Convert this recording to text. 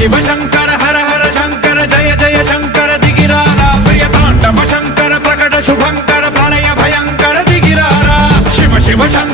शिव शंकर हर हर शंकर जय जय शंकर दिगिरारा प्रिय तांडव शंकर प्रकट शुभंकर प्रलय भयंकर दिगिरारा शिव शिव शंकर